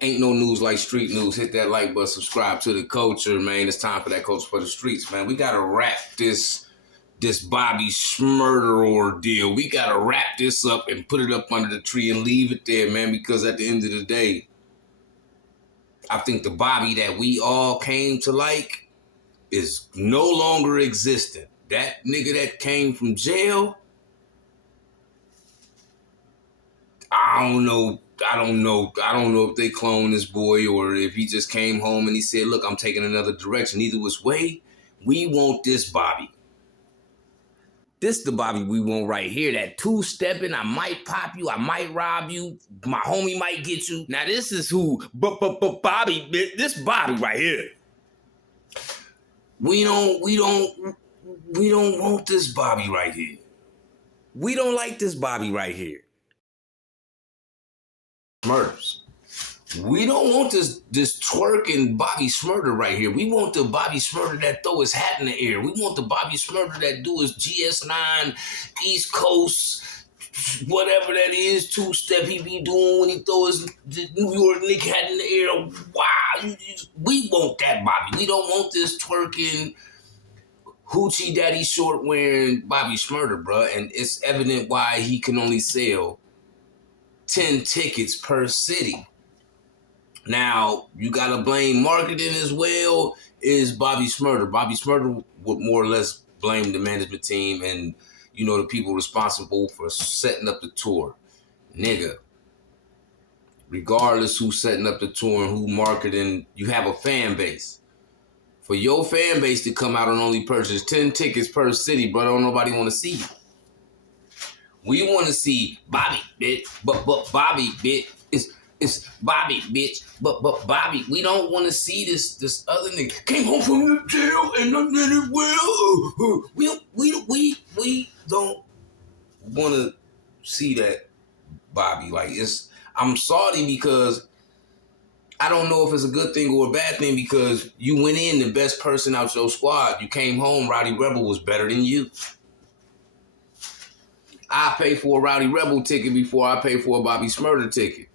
Ain't no news like street news. Hit that like button, subscribe to the culture, man. It's time for that culture for the streets, man. We gotta wrap this Bobby Shmurda ordeal. We gotta wrap this up and put it up under the tree and leave it there, man, because at the end of the day, I think the Bobby that we all came to like is no longer existent. That nigga that came from jail, I don't know if they cloned this boy or if he just came home and he said, look, I'm taking another direction. Either which way, we want this Bobby. This the Bobby we want right here. That two-stepping, I might pop you, I might rob you, my homie might get you. Now this is who, Bobby, this Bobby right here. We don't want this Bobby right here. We don't like this Bobby right here. Murders. We don't want this twerking Bobby Shmurda right here. We want the Bobby Shmurda that throw his hat in the air. We want the Bobby Shmurda that do his GS9, East Coast, whatever that is, two-step he be doing when he throw his New York Knick hat in the air. Wow, we want that Bobby. We don't want this twerking, hoochie daddy short wearing Bobby Shmurda, bro. And it's evident why he can only sell 10 tickets per city. Now, you got to blame marketing as well, is Bobby Shmurda. Bobby Shmurda would more or less blame the management team and, the people responsible for setting up the tour. Nigga, regardless who's setting up the tour and who marketing, you have a fan base. For your fan base to come out and only purchase 10 tickets per city, bro, don't nobody want to see you. We want to see Bobby, bitch, but Bobby, bitch. It's Bobby, bitch, but Bobby. We don't want to see this other nigga came home from the jail and I did it well. We don't want to see that Bobby. Like I'm sorry because I don't know if it's a good thing or a bad thing because you went in the best person out your squad. You came home, Rowdy Rebel was better than you. I pay for a Rowdy Rebel ticket before I pay for a Bobby Shmurda ticket.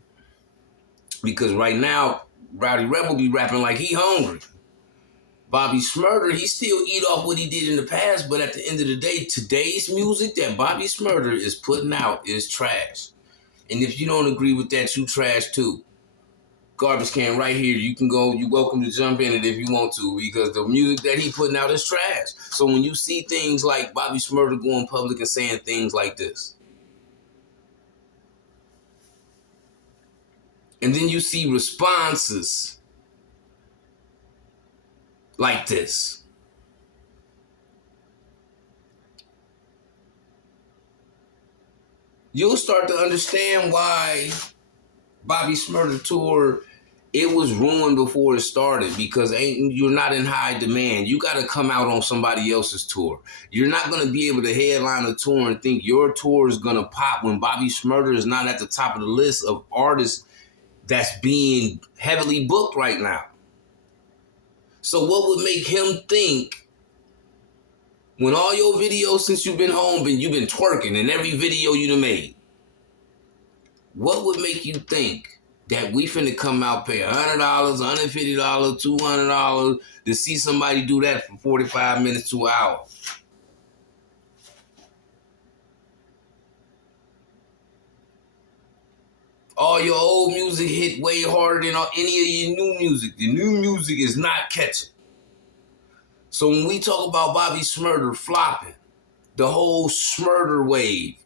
Because right now, Rowdy Rebel be rapping like he hungry. Bobby Shmurda, he still eat off what he did in the past, but at the end of the day, today's music that Bobby Shmurda is putting out is trash. And if you don't agree with that, you trash too. Garbage can right here. You can go, you're welcome to jump in it if you want to, because the music that he putting out is trash. So when you see things like Bobby Shmurda going public and saying things like this, and then you see responses like this, you'll start to understand why Bobby Shmurda tour, it was ruined before it started because you're not in high demand. You got to come out on somebody else's tour. You're not going to be able to headline a tour and think your tour is going to pop when Bobby Shmurda is not at the top of the list of artists that's being heavily booked right now. So what would make him think when all your videos since you've been home, you've been twerking in every video you done made? What would make you think that we finna come out pay $100, $150, $200 to see somebody do that for 45 minutes to an hour? All your old music hit way harder than any of your new music. The new music is not catching. So when we talk about Bobby Shmurda flopping, the whole Shmurda wave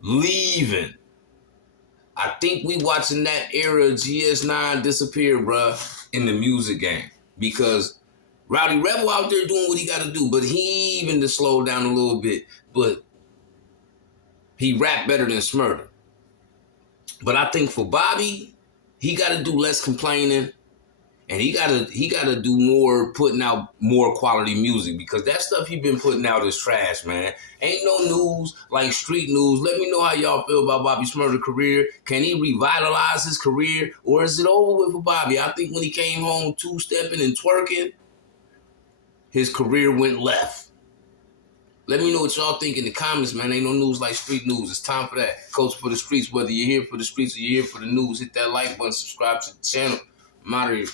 leaving, I think we watching that era of GS9 disappear, bruh, in the music game. Because Rowdy Rebel out there doing what he got to do, but he even to slow down a little bit. But he rap better than Shmurda. But I think for Bobby, he got to do less complaining, and he got to do more, putting out more quality music, because that stuff he been putting out is trash, man. Ain't no news like street news. Let me know how y'all feel about Bobby Shmurda's career. Can he revitalize his career, or is it over with for Bobby? I think when he came home two-stepping and twerking, his career went left. Let me know what y'all think in the comments, man. Ain't no news like street news. It's time for that. Coach for the streets. Whether you're here for the streets or you're here for the news, hit that like button, subscribe to the channel. I'm out of here.